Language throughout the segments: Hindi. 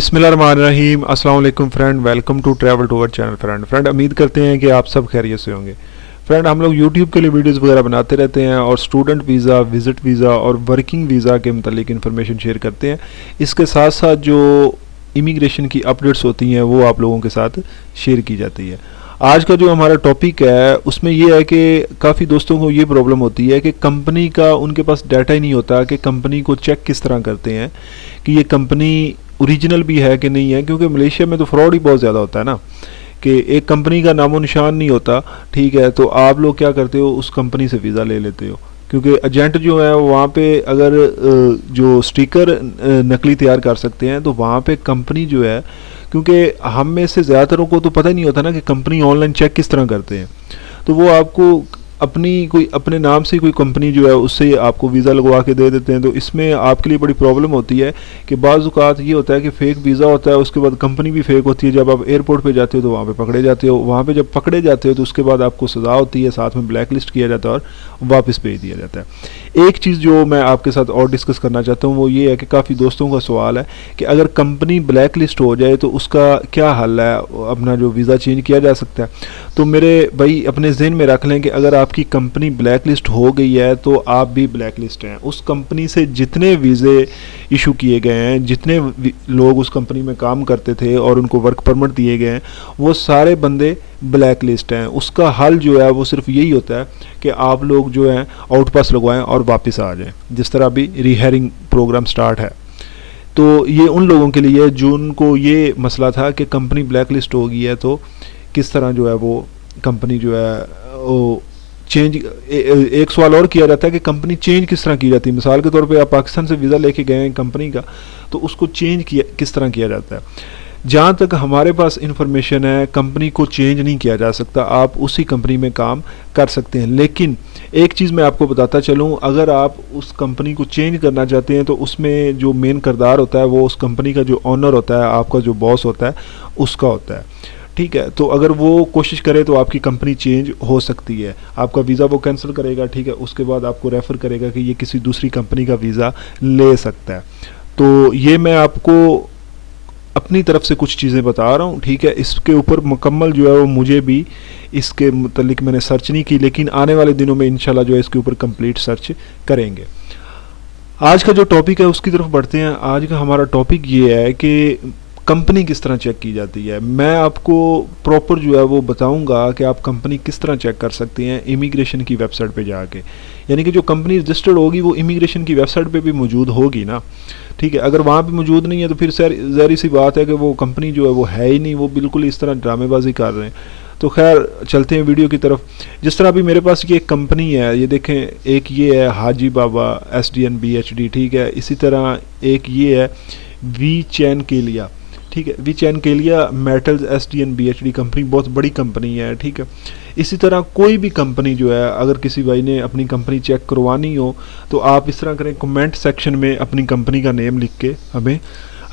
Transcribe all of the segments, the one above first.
बिस्मिल्लाहिर्रहमानिर्रहीम। अस्सलाम वालेकुम friend, welcome to travel to our channel. Friend उम्मीद करते हैं कि आप सब खैरियत से होंगे। फ्रेंड हम लोग यूट्यूब के लिए वीडियोस वगैरह बनाते रहते हैं और स्टूडेंट वीज़ा, विज़िट वीज़ा और वर्किंग वीज़ा के मतलब इन्फॉर्मेशन शेयर करते हैं। इसके साथ साथ जो इमिग्रेशन की अपडेट्स होती हैं वो आप लोगों के साथ शेयर की जाती है। आज का जो हमारा टॉपिक है उसमें ये है कि काफ़ी दोस्तों को ये प्रॉब्लम होती है कि कंपनी का उनके पास डाटा ही नहीं होता कि कंपनी को चेक किस तरह करते हैं कि ये कंपनी ओरिजिनल भी है कि नहीं है, क्योंकि मलेशिया में तो फ्रॉड ही बहुत ज़्यादा होता है ना कि एक कंपनी का नामो निशान नहीं होता। ठीक है, तो आप लोग क्या करते हो, उस कंपनी से वीज़ा ले लेते हो, क्योंकि एजेंट जो है वहाँ पे अगर जो स्टिकर नकली तैयार कर सकते हैं तो वहाँ पे कंपनी जो है, क्योंकि हम में से ज़्यादातरों को तो पता ही नहीं होता ना कि कंपनी ऑनलाइन चेक किस तरह करते हैं, तो वो आपको अपने नाम से कोई कंपनी जो है उससे आपको वीज़ा लगवा के दे देते हैं। तो इसमें आपके लिए बड़ी प्रॉब्लम होती है कि बाज़ औक़ात ये होता है कि फ़ेक वीज़ा होता है, उसके बाद कंपनी भी फ़ेक होती है। जब आप एयरपोर्ट पे जाते हो तो वहाँ पे पकड़े जाते हो, वहाँ पे जब पकड़े जाते हो तो उसके बाद आपको सज़ा होती है, साथ में ब्लैक लिस्ट किया जाता है और वापस भेज दिया जाता है। एक चीज़ जो मैं आपके साथ और डिस्कस करना चाहता हूँ वो ये है कि काफ़ी दोस्तों का सवाल है कि अगर कंपनी ब्लैक लिस्ट हो जाए तो उसका क्या हल है, अपना जो वीज़ा चेंज किया जा सकता है। तो मेरे भाई अपने जहन में रख लें कि अगर आपकी कंपनी ब्लैक लिस्ट हो गई है तो आप भी ब्लैक लिस्ट हैं। उस कंपनी से जितने वीज़े इशू किए गए हैं, जितने लोग उस कंपनी में काम करते थे और उनको वर्क परमिट दिए गए हैं, वो सारे बंदे ब्लैक लिस्ट हैं। उसका हल जो है वो सिर्फ यही होता है कि आप लोग जो हैं आउट पास लगवाएं और वापस आ जाएं, जिस तरह अभी रीहायरिंग प्रोग्राम स्टार्ट है। तो ये उन लोगों के लिए जिनको ये मसला था कि कंपनी ब्लैक लिस्ट हो गई है तो किस तरह जो है वो कंपनी जो है वो चेंज। एक सवाल और किया जाता है कि कंपनी चेंज किस तरह की जाती है। मिसाल के तौर पे आप पाकिस्तान से वीज़ा लेके गए हैं कंपनी का, तो उसको चेंज किस तरह किया जाता है। जहाँ तक हमारे पास इंफॉर्मेशन है कंपनी को चेंज नहीं किया जा सकता, आप उसी कंपनी में काम कर सकते हैं। लेकिन एक चीज़ मैं आपको बताता चलूँ, अगर आप उस कंपनी को चेंज करना चाहते हैं तो उसमें जो मेन किरदार होता है वो उस कंपनी का जो ऑनर होता है, आपका जो बॉस होता है उसका होता है। ठीक है, तो अगर वो कोशिश करे तो आपकी कंपनी चेंज हो सकती है। आपका वीज़ा वो कैंसिल करेगा, ठीक है, उसके बाद आपको रेफ़र करेगा कि ये किसी दूसरी कंपनी का वीज़ा ले सकता है। तो ये मैं आपको अपनी तरफ से कुछ चीज़ें बता रहा हूँ। ठीक है, इसके ऊपर मुकम्मल जो है वो मुझे भी इसके मुतल्लिक मैंने सर्च नहीं की, लेकिन आने वाले दिनों में इंशाल्लाह जो है इसके ऊपर कंप्लीट सर्च करेंगे। आज का जो टॉपिक है उसकी तरफ बढ़ते हैं। आज का हमारा टॉपिक ये है कि कंपनी किस तरह चेक की जाती है। मैं आपको प्रॉपर जो है वो बताऊंगा कि आप कंपनी किस तरह चेक कर सकते हैं इमिग्रेशन की वेबसाइट पे जाके, यानी कि जो कंपनी रजिस्टर्ड होगी वो इमिग्रेशन की वेबसाइट पे भी मौजूद होगी ना। ठीक है, अगर वहाँ पे मौजूद नहीं है तो फिर ज़ाहिर सी बात है कि वो कंपनी जो है वो है ही नहीं, वो बिल्कुल इस तरह ड्रामेबाजी कर रहे हैं। तो खैर चलते हैं वीडियो की तरफ। जिस तरह अभी मेरे पास ये कंपनी है, ये देखें, एक ये है हाजी बाबा SDN BHD, ठीक है, इसी तरह एक ये है वी चैन के लिया, ठीक है, वी चैन के लिया मेटल्स SDN BHD कंपनी बहुत बड़ी कंपनी है। ठीक है, इसी तरह कोई भी कंपनी जो है, अगर किसी भाई ने अपनी कंपनी चेक करवानी हो तो आप इस तरह करें, कमेंट सेक्शन में अपनी कंपनी का नेम लिख के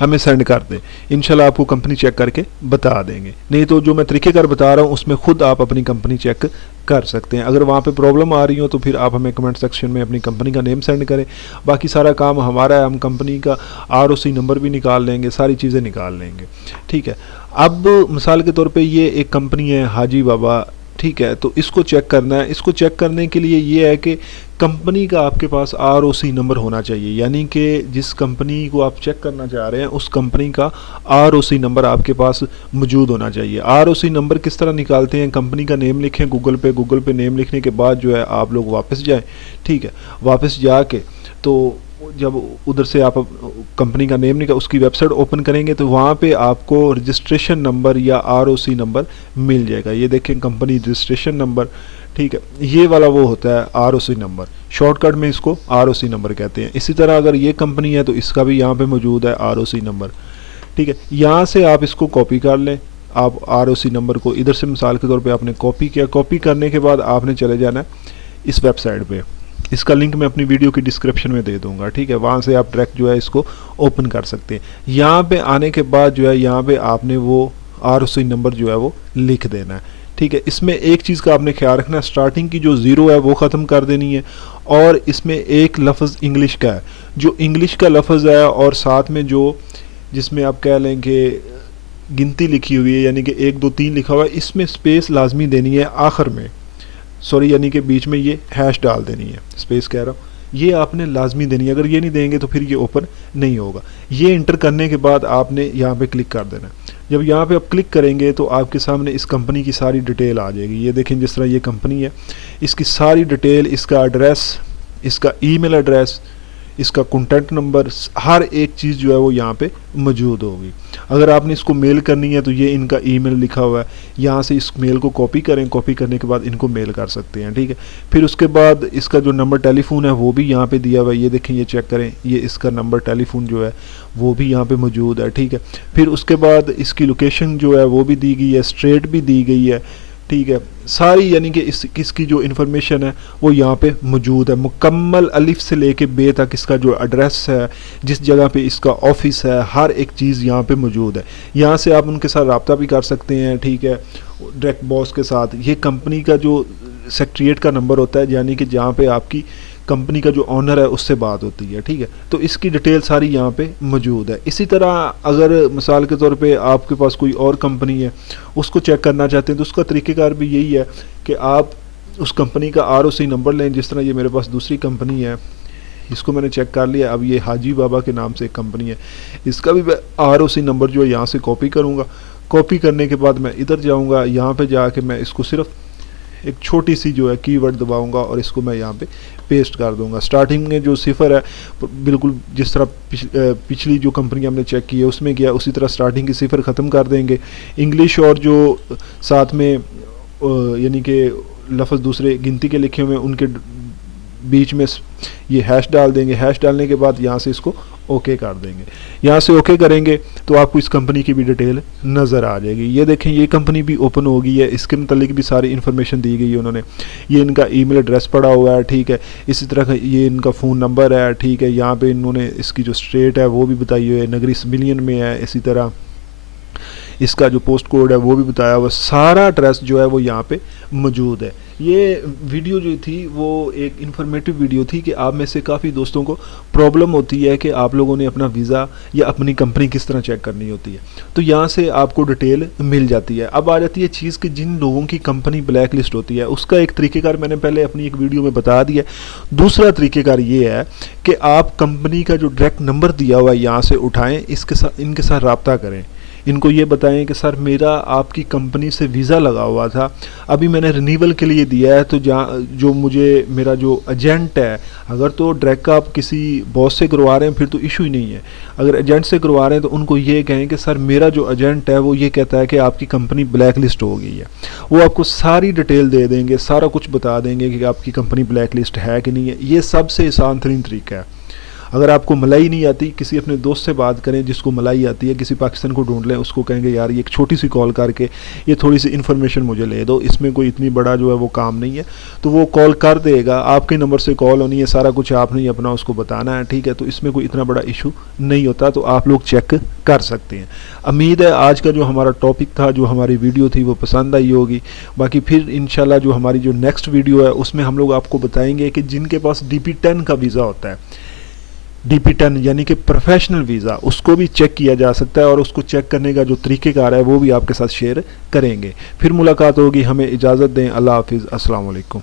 हमें सेंड कर दें। इंशाल्लाह आपको कंपनी चेक करके बता देंगे। नहीं तो जो मैं तरीक़ेकार बता रहा हूँ उसमें खुद आप अपनी कंपनी चेक कर सकते हैं। अगर वहाँ पे प्रॉब्लम आ रही हो तो फिर आप हमें कमेंट सेक्शन में अपनी कंपनी का नेम सेंड करें। बाकी सारा काम हमारा है, हम कंपनी का ROC नंबर भी निकाल लेंगे, सारी चीज़ें निकाल लेंगे। ठीक है, अब मिसाल के तौर पे ये एक कंपनी है हाजी बाबा, ठीक है, तो इसको चेक करना है। इसको चेक करने के लिए ये है कि कंपनी का आपके पास ROC नंबर होना चाहिए, यानी कि जिस कंपनी को आप चेक करना चाह रहे हैं उस कंपनी का ROC नंबर आपके पास मौजूद होना चाहिए। ROC नंबर किस तरह निकालते हैं, कंपनी का नेम लिखें गूगल पे नेम लिखने के बाद जो है आप लोग वापस जाएं। ठीक है, वापस जाके तो जब उधर से आप कंपनी का नेम निकाल उसकी वेबसाइट ओपन करेंगे तो वहाँ पे आपको रजिस्ट्रेशन नंबर या ROC नंबर मिल जाएगा। ये देखें, कंपनी रजिस्ट्रेशन नंबर, ठीक है, ये वाला वो होता है ROC नंबर, शॉर्टकट में इसको ROC नंबर कहते हैं। इसी तरह अगर ये कंपनी है तो इसका भी यहाँ पे मौजूद है ROC नंबर। ठीक है, यहाँ से आप इसको कॉपी कर लें। आप ROC नंबर को इधर से मिसाल के तौर पे आपने कॉपी किया, कॉपी करने के बाद आपने चले जाना है इस वेबसाइट पे। इसका लिंक मैं अपनी वीडियो की डिस्क्रिप्शन में दे दूंगा। ठीक है, वहाँ से आप डायरेक्ट जो है इसको ओपन कर सकते हैं। यहाँ पे आने के बाद जो है यहाँ पे आपने वो ROC नंबर जो है वो लिख देना है। ठीक है, इसमें एक चीज़ का आपने ख्याल रखना है, स्टार्टिंग की जो ज़ीरो है वो ख़त्म कर देनी है, और इसमें एक लफ्ज़ इंग्लिश का है, जो इंग्लिश का लफ्ज़ है और साथ में जो जिसमें आप कह लें कि गिनती लिखी हुई है, यानी कि 1 2 3 लिखा हुआ है, इसमें स्पेस लाजमी देनी है आखिर में, सॉरी यानी कि बीच में ये हैश डाल देनी है, स्पेस कह रहा हूँ, ये आपने लाजमी देनी है। अगर ये नहीं देंगे तो फिर ये ओपन नहीं होगा। ये इंटर करने के बाद आपने यहाँ पे क्लिक कर देना है। जब यहाँ पे आप क्लिक करेंगे तो आपके सामने इस कंपनी की सारी डिटेल आ जाएगी। ये देखें जिस तरह ये कंपनी है, इसकी सारी डिटेल, इसका एड्रेस, इसका ईमेल एड्रेस, इसका कॉन्टैक्ट नंबर, हर एक चीज़ जो है वो यहाँ पे मौजूद होगी। अगर आपने इसको मेल करनी है तो ये इनका ईमेल लिखा हुआ है, यहाँ से इस मेल को कॉपी करें, कॉपी करने के बाद इनको मेल कर सकते हैं, ठीक है। फिर उसके बाद इसका जो नंबर टेलीफोन है वो भी यहाँ पे दिया हुआ है, ये देखें, ये चेक करें, ये इसका नंबर टेलीफोन जो है वो भी यहाँ पे मौजूद है, ठीक है। फिर उसके बाद इसकी लोकेशन जो है वो भी दी गई है, स्ट्रेट भी दी गई है, ठीक है। सारी यानी कि इसकी जो इन्फॉर्मेशन है वो यहाँ पे मौजूद है, मुकम्मल अलिफ से लेके बे तक इसका जो एड्रेस है, जिस जगह पे इसका ऑफिस है, हर एक चीज़ यहाँ पे मौजूद है। यहाँ से आप उनके साथ रब्ता भी कर सकते हैं, ठीक है, डायरेक्ट बॉस के साथ। ये कंपनी का जो सेक्रेटरीट का नंबर होता है, यानी कि जहाँ पे आपकी कंपनी का जो ऑनर है उससे बात होती है, ठीक है। तो इसकी डिटेल सारी यहाँ पे मौजूद है। इसी तरह अगर मिसाल के तौर पे आपके पास कोई और कंपनी है, उसको चेक करना चाहते हैं तो उसका तरीक़ेकार भी यही है कि आप उस कंपनी का ROC नंबर लें। जिस तरह ये मेरे पास दूसरी कंपनी है, इसको मैंने चेक कर लिया। अब ये हाजी बाबा के नाम से एक कंपनी है, इसका भी ROC नंबर जो है यहाँ से कॉपी करूँगा। कॉपी करने के बाद मैं इधर जाऊँगा, यहाँ पर जाके मैं इसको सिर्फ एक छोटी सी जो है कीवर्ड दबाऊंगा और इसको मैं यहाँ पे पेस्ट कर दूंगा। स्टार्टिंग में जो सिफर है, बिल्कुल जिस तरह पिछली जो कंपनी हमने चेक की है उसमें किया, उसी तरह स्टार्टिंग की सिफर ख़त्म कर देंगे। इंग्लिश और जो साथ में यानी कि लफ्ज़ दूसरे गिनती के लिखे हुए हैं उनके बीच में ये हैश डाल देंगे। हैश डालने के बाद यहाँ से इसको ओके कर देंगे। यहाँ से ओके करेंगे तो आपको इस कंपनी की भी डिटेल नज़र आ जाएगी। ये देखें, ये कंपनी भी ओपन हो गई है, इसके मतलब भी सारी इन्फॉर्मेशन दी गई है उन्होंने। ये इनका ईमेल एड्रेस पड़ा हुआ है, ठीक है। इसी तरह का ये इनका फ़ोन नंबर है, ठीक है। यहाँ पे इन्होंने इसकी जो स्टेट है वो भी बताई हुई है, नगरी मिलियन में है। इसी तरह इसका जो पोस्ट कोड है वो भी बताया हुआ, सारा एड्रेस जो है वो यहाँ पे मौजूद है। ये वीडियो जो थी वो एक इन्फॉर्मेटिव वीडियो थी कि आप में से काफ़ी दोस्तों को प्रॉब्लम होती है कि आप लोगों ने अपना वीज़ा या अपनी कंपनी किस तरह चेक करनी होती है, तो यहाँ से आपको डिटेल मिल जाती है। अब आ जाती है चीज़ कि जिन लोगों की कंपनी ब्लैक लिस्ट होती है, उसका एक तरीक़ेकार मैंने पहले अपनी एक वीडियो में बता दिया। दूसरा तरीक़ेकार ये है कि आप कंपनी का जो डायरेक्ट नंबर दिया हुआ है यहाँ से उठाएँ, इनके साथ रब्ता करें। इनको ये बताएं कि सर मेरा आपकी कंपनी से वीज़ा लगा हुआ था, अभी मैंने रिन्यूअल के लिए दिया है, तो जो मुझे मेरा जो एजेंट है, अगर तो डायरेक्ट आप किसी बॉस से करवा रहे हैं फिर तो इशू ही नहीं है। अगर एजेंट से करवा रहे हैं तो उनको ये कहें कि सर मेरा जो एजेंट है वो ये कहता है कि आपकी कंपनी ब्लैक लिस्ट हो गई है। वो आपको सारी डिटेल दे देंगे, सारा कुछ बता देंगे कि आपकी कंपनी ब्लैक लिस्ट है कि नहीं है। ये सबसे आसान तरीन तरीका है। अगर आपको मलाई नहीं आती, किसी अपने दोस्त से बात करें जिसको मलाई आती है, किसी पाकिस्तान को ढूंढ लें, उसको कहेंगे यार ये एक छोटी सी कॉल करके ये थोड़ी सी इन्फॉर्मेशन मुझे ले दो, इसमें कोई इतनी बड़ा जो है वो काम नहीं है, तो वो कॉल कर देगा। आपके नंबर से कॉल होनी है, सारा कुछ आपने ही अपना उसको बताना है, ठीक है। तो इसमें कोई इतना बड़ा इशू नहीं होता, तो आप लोग चेक कर सकते हैं। उम्मीद है आज का जो हमारा टॉपिक था, जो हमारी वीडियो थी वो पसंद आई होगी। बाकी फिर इंशाल्लाह जो हमारी जो नेक्स्ट वीडियो है उसमें हम लोग आपको बताएंगे कि जिनके पास DP10 का वीज़ा होता है, DP10 यानी कि प्रोफेशनल वीज़ा, उसको भी चेक किया जा सकता है और उसको चेक करने का जो तरीक़ेकार है वो भी आपके साथ शेयर करेंगे। फिर मुलाकात होगी, हमें इजाज़त दें। अल्लाह हाफिज़, अस्सलाम वालेकुम।